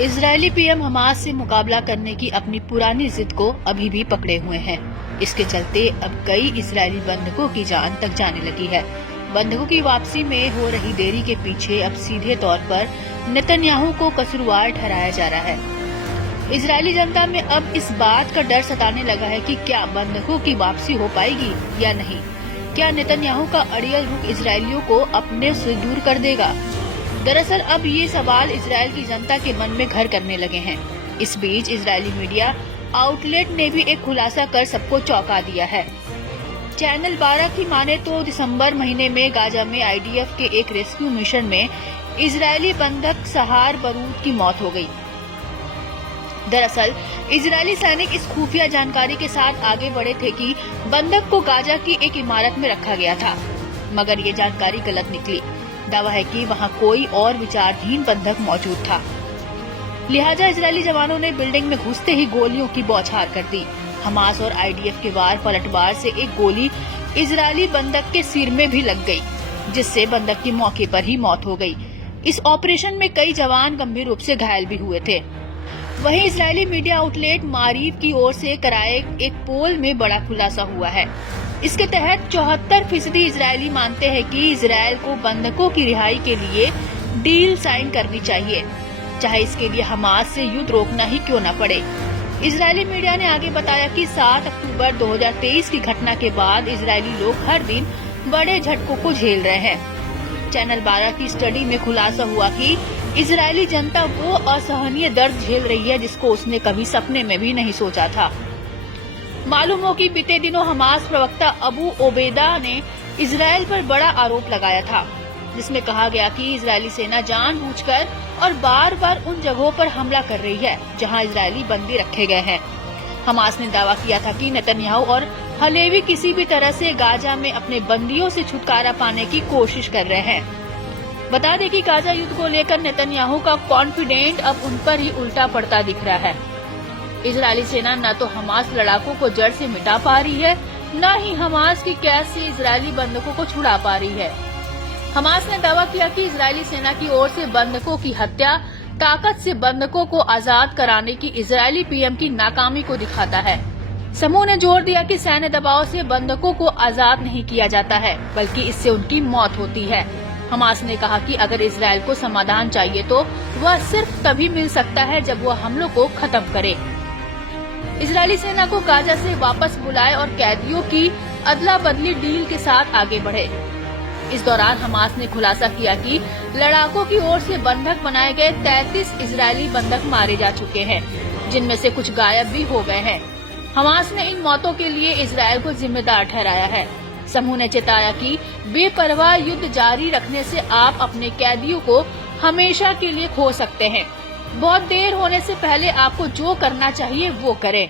Israeli PM Hamas से मुकाबला करने की अपनी पुरानी जिद को अभी भी पकड़े हुए हैं। इसके चलते अब कई इजरायली बंधकों की जान तक जाने लगी है। बंधकों की वापसी में हो रही देरी के पीछे अब सीधे तौर पर नेतन्याहू को कसूरवार ठहराया जा रहा है। इजरायली जनता में अब इस बात का डर सताने लगा है कि क्या बंधकों की वापसी हो पाएगी या नहीं। क्या नेतन्याहू का अड़ियल रुख इजरायलियों को अपने से दूर कर देगा। दरअसल अब ये सवाल इजरायल की जनता के मन में घर करने लगे हैं। इस बीच इजरायली मीडिया आउटलेट ने भी एक खुलासा कर सबको चौंका दिया है। चैनल 12 की माने तो दिसंबर महीने में गाजा में आईडीएफ के एक रेस्क्यू मिशन में इजरायली बंधक सहार बरूद की मौत हो गई। दरअसल इजरायली सैनिक इस खुफिया जानकारी के साथ आगे बढ़े थे कि बंधक को गाजा की एक इमारत में रखा गया था, मगर ये जानकारी गलत निकली। दावा है कि वहां कोई और विचारहीन बंधक मौजूद था। लिहाजा इजरायली जवानों ने बिल्डिंग में घुसते ही गोलियों की बौछार कर दी। हमास और आईडीएफ के वार पलटवार से एक गोली इजरायली बंधक के सिर में भी लग गई, जिससे बंधक की मौके पर ही मौत हो गई। इस ऑपरेशन में कई जवान गंभीर रूप से घायल भी हुए थे। वहीं इजरायली मीडिया आउटलेट मारीफ की ओर से कराए एक पोल में बड़ा खुलासा हुआ है। इसके तहत 74% इजरायली मानते हैं कि इजरायल को बंधकों की रिहाई के लिए डील साइन करनी चाहिए, चाहे इसके लिए हमास से युद्ध रोकना ही क्यों न पड़े। इजरायली मीडिया ने आगे बताया कि 7 अक्टूबर 2023 की घटना के बाद इजरायली लोग हर दिन बड़े झटकों को झेल रहे हैं। चैनल 12 की स्टडी में खुलासा हुआ कि इजरायली जनता वो असहनीय दर्द झेल रही है जिसको उसने कभी सपने में भी नहीं सोचा था। मालूम हो कि बीते दिनों हमास प्रवक्ता अबू ओबेदा ने इजरायल पर बड़ा आरोप लगाया था, जिसमें कहा गया कि इजरायली सेना जानबूझकर और बार बार उन जगहों पर हमला कर रही है जहां इजरायली बंदी रखे गए हैं। हमास ने दावा किया था कि नेतन्याहू और हलेवी किसी भी तरह से गाजा में अपने बंदियों से छुटकारा पाने की कोशिश कर रहे हैं। बता दें कि गाजा युद्ध को लेकर नेतन्याहू का कॉन्फिडेंट अब उन पर ही उल्टा पड़ता दिख रहा है। इजरायली सेना न तो हमास लड़ाकों को जड़ से मिटा पा रही है, न ही हमास की कैद से इजरायली बंधकों को छुड़ा पा रही है। हमास ने दावा किया कि इजरायली सेना की ओर से बंधकों की हत्या ताकत से बंधकों को आजाद कराने की इजरायली पीएम की नाकामी को दिखाता है। समूह ने जोर दिया कि सैन्य दबाव से बंधकों को आजाद नहीं किया जाता है, बल्कि इससे उनकी मौत होती है। हमास ने कहा कि अगर इजरायल को समाधान चाहिए तो वह सिर्फ तभी मिल सकता है जब वह हमलों को खत्म करे। इजरायली सेना को गाजा से वापस बुलाए और कैदियों की अदला बदली डील के साथ आगे बढ़े। इस दौरान हमास ने खुलासा किया कि लड़ाकों की ओर से बंधक बनाए गए 33 इजरायली बंधक मारे जा चुके हैं, जिनमें से कुछ गायब भी हो गए हैं। हमास ने इन मौतों के लिए इजरायल को जिम्मेदार ठहराया है। समूह ने चेताया कि बेपरवाह युद्ध जारी रखने से आप अपने कैदियों को हमेशा के लिए खो सकते हैं। बहुत देर होने से पहले आपको जो करना चाहिए वो करें।